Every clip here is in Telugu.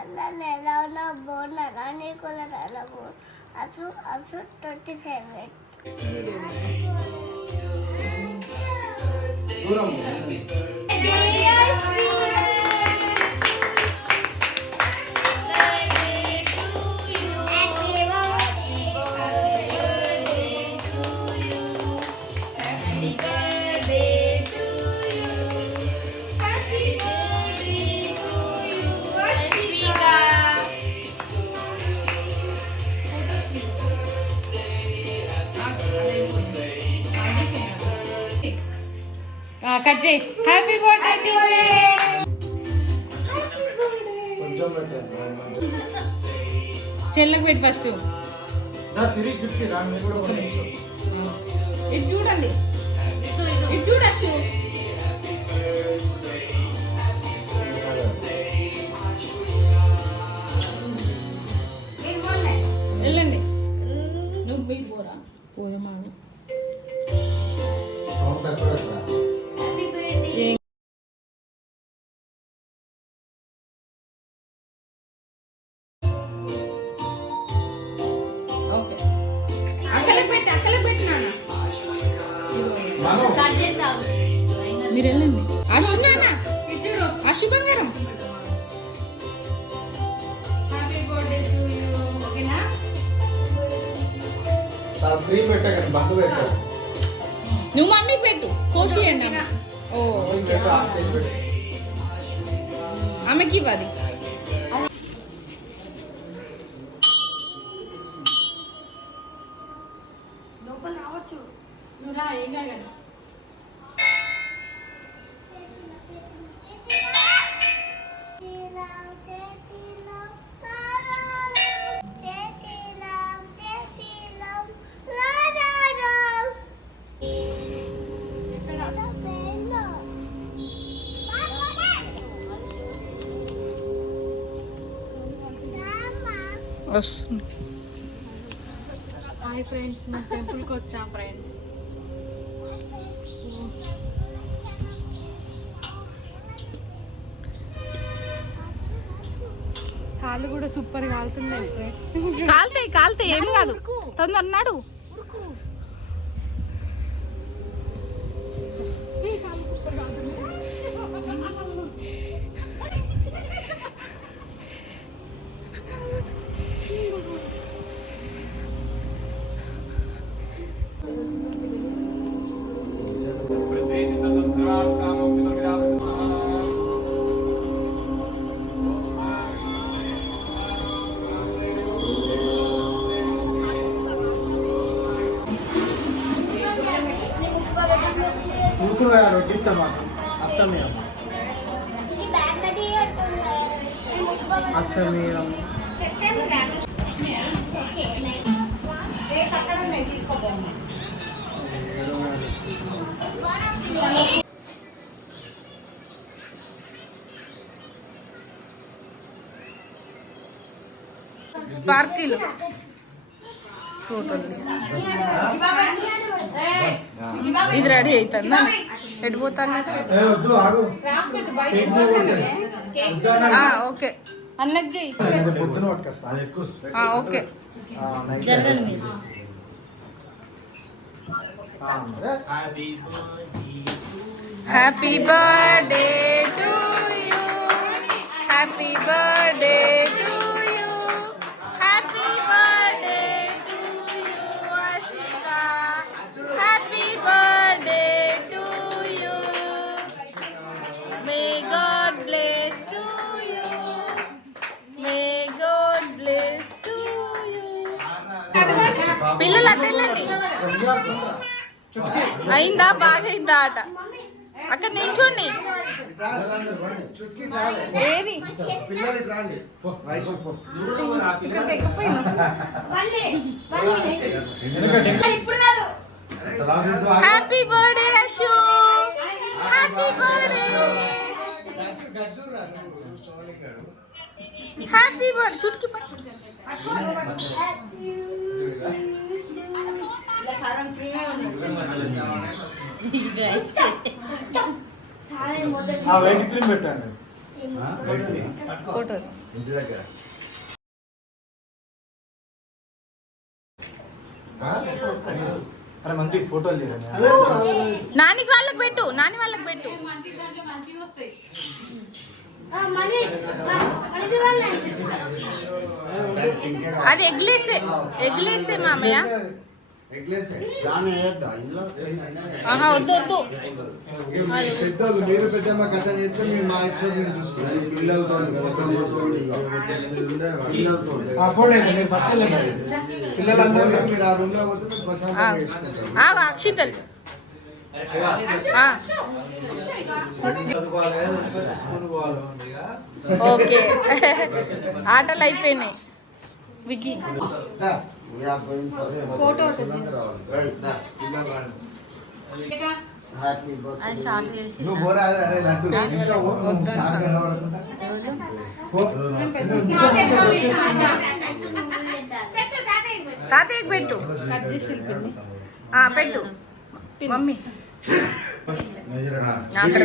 అల్లలు ఎలా ఉన్నా బాగున్నారా నీకు ఎలా అసలు అసలు 37 కట్ చేయి. హ్యాపీ బర్త్డే చెల్లకు పెట్టి ఫస్ట్ ఇటు చూడండి, ఇటు చూడచ్చు. వెళ్ళండి. నువ్వు మీరు పోరా పోదమ్మా. మీరు వెళ్ళండి. అశు బంగారం నువ్వు మమ్మీకి పెట్టు, కోసియండి. ఓ ఆమెకి ఇవ్వాలి. నువ్వు రా, ఏం కాదు. హాయ్ ఫ్రెండ్స్, మేము టెంపుల్కి వచ్చాం ఫ్రెండ్స్. కాళ్ళు కూడా సూపర్ కాలుతున్నాయి. కాలుతాయి కాలుతాయి, ఏమి కాదు. తొందర అన్నాడు. స్పార్కిల్ ఇది రెడీ అవుతుందా? ఎటు పోతాను? ఓకే అన్నకు చెయ్యి. Okay happy birthday to you, happy birthday to you, happy birthday to you Ashvika, happy birthday to you, may God bless to you, may God bless to you. పిల్లలు అట్ట వెళ్ళండి. అయిందా? బాగా అయిందా ఆట? అక్కడ నిల్చోండి. ఏది happy birthday Ashu, happy birthday, happy birthday. చుట్కి ఫోటో ఇంటి దగ్గర అరే మంచి ఫోటోలు నానికి వాళ్ళకి పెట్టు, నాని వాళ్ళకి పెట్టు. అది ఎగ్లేసే మామయ్య. ఆహా వద్దు వద్దు. పెద్దోళ్ళు మీరు పెద్దమ్మ కథ చేస్తే మేము మా ఎపిసోడ్ నుంచి చూసుకుంటాం పిల్లలతో పిల్లలందరూ మీరు ఆ రూమ్ లో పోతే ప్రశాంతంగా చేసుకుంటాం. అక్షితలు ఓకే. ఆటలు అయిపోయినాయి. వికీ ఫోటో తాతయ్యకి పెట్టు, పెట్టు మమ్మీ అక్కడ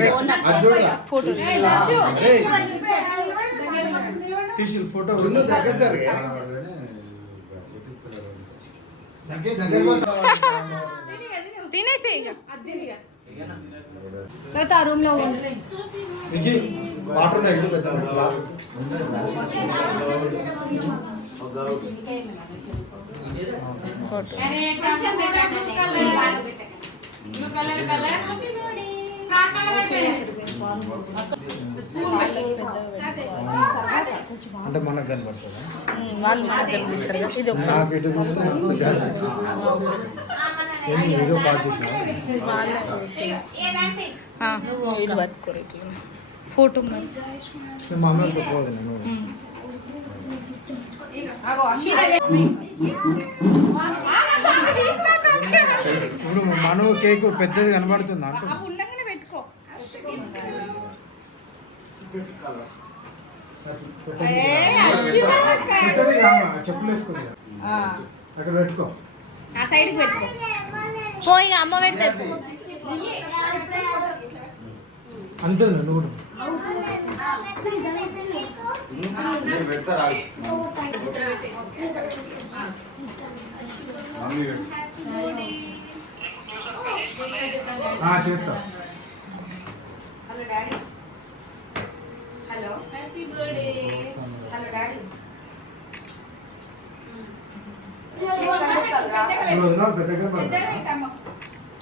ఫోటో తీసి ఫోటో తినేసి ఇక రూమ్ లో వాటర్ ఫోటో అంటే మనకు కనపడుతుంది వాళ్ళు మనకు కనిపిస్తారు కదా. ఇది ఒకసారి వీడియో కాల్ చేసిన ఇది పట్టుకోరు ఫోటో మా అమ్మ పోదు ఇప్పుడు మను కేక్ పెద్దది కనబడుతుంది అంటూ పెట్టుకో. చెప్పులు వేసుకోండి అక్కడ పెట్టుకో. ఆ సైడ్కి పెట్టుకో. పోయి అమ్మ పెడితే అంటుంది నువ్వు చేస్తా. Hello happy birthday. Hello daddy.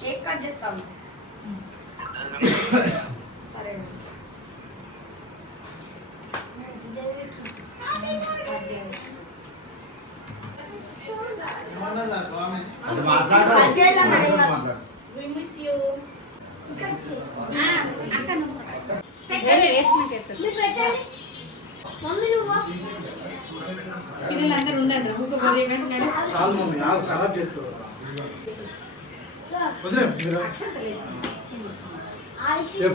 Cake cut చేస్తాము. సరే పిల్లలందరూ ఉండండి.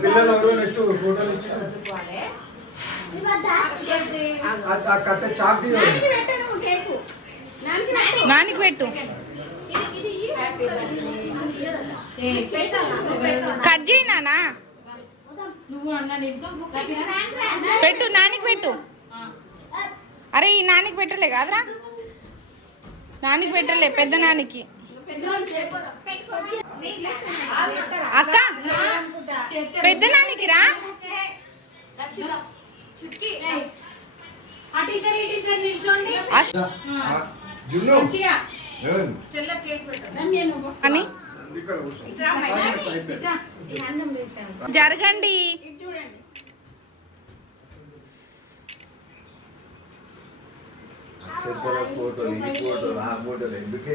పిల్లలు ఎవరు నెక్స్ట్ ఫోటోలు ఇచ్చారు కట్టే చాక్ నానికి పెట్టు. కట్ చేయి నానా. పెట్టు నానికి పెట్టు. అరే ఈ నానికి పెట్టలే కాదురా, నానికి పెట్టలే పెద్ద నానికి. అక్క పెద్ద నానికి రా. అని జరగండి. ఫోటోలు ఈ ఫోటోలు ఆ ఫోటోలు ఎందుకే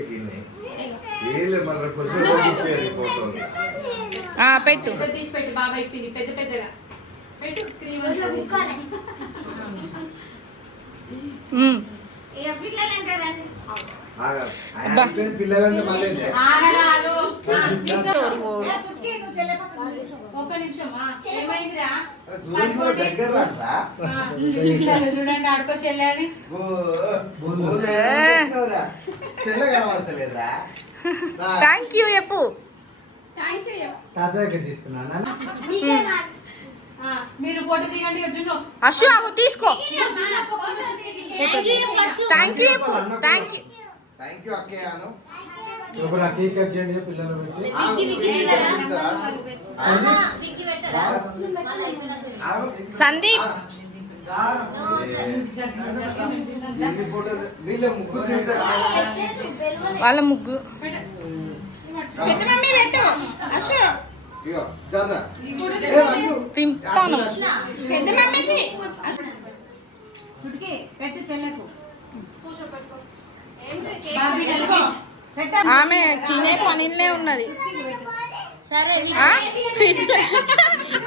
ఏలే మళ్ళీ కొద్దిగా ఫోటోలు పెట్టు. పిల్లలంతా మళ్ళీ చూడండి ఆడుకోవచ్చు వెళ్ళాలి. చెల్ల కనబడతలేదురా. థ్యాంక్ యూ చెప్పు. తాత దగ్గర తీసుకున్నా మీరు ఫోటో తీయండి జున్ను అశు ఆగు తీసుకో thank you thank you thank you అక్కయ్య అను ఇప్పుడు ఆ కేక్ కట్ చేయండి పిల్లలు పెట్టి సందీప్ వీళ్ళ ముగ్గురు తింటారా వాళ్ళ ముగ్గు పెద్ద మమ్మీ పెట్టు అశు ఇగో దాదా తింటాను పెద్ద మమ్మీకి చుట్కి పెట్టు చెల్లకు ఆమె తినే పనిలో ఉన్నది సరే ఫ్రిడ్జ్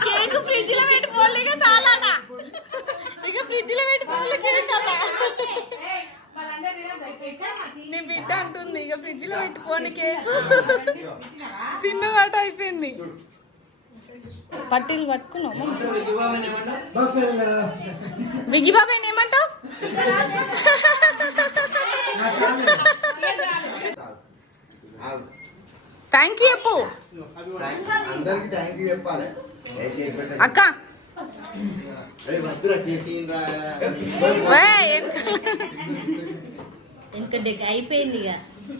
కేక్ ఫ్రిడ్జ్ లో పెట్టుకోవాలి ఇక చాలట ఇక ఫ్రిడ్జ్ లో పెట్టుకోవాలి కేక్ అలా నీ బిడ్డ అంటుంది ఇక ఫ్రిడ్జ్ లో పెట్టుకోండి కేక్ తిన్నమాట అయిపోయింది పట్టీలు పట్టుకున్నావు బిగ్గి బాబాయ్ ఏమంటావు థ్యాంక్ యూ చెప్పు అందరికి థ్యాంక్ యూ చెప్పాలి అక్క వెనకటి అయిపోయింది ఇక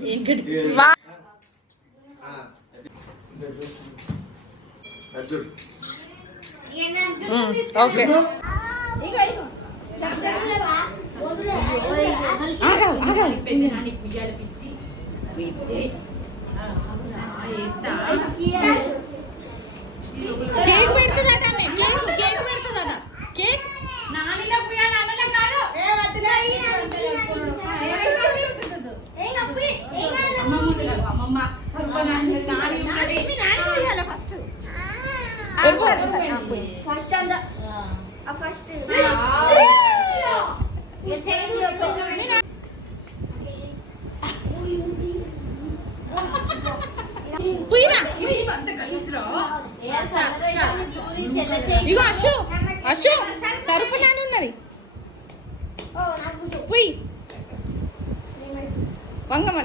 వెనకటి ఓకే కేక్ పెడుతుందట కేక్ పెడుతుందట కేక్ నానిలో పోయాలి అన్నలో కాదు అమ్మమ్మ ఫస్ట్ ఇగో అశు అశు సరుపులానే ఉన్నది పోయి వంగమ్మ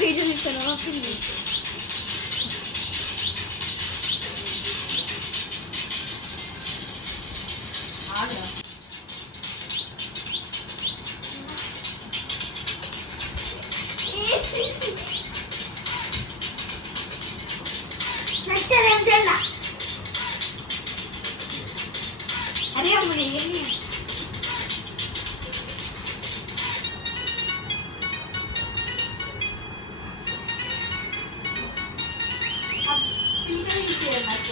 వీడియో తీస్తాను నెక్స్ట్ ఏం చేయాల అరే అమ్మ ఏంటి స్పీకర్ ఇచ్చేయమ్మా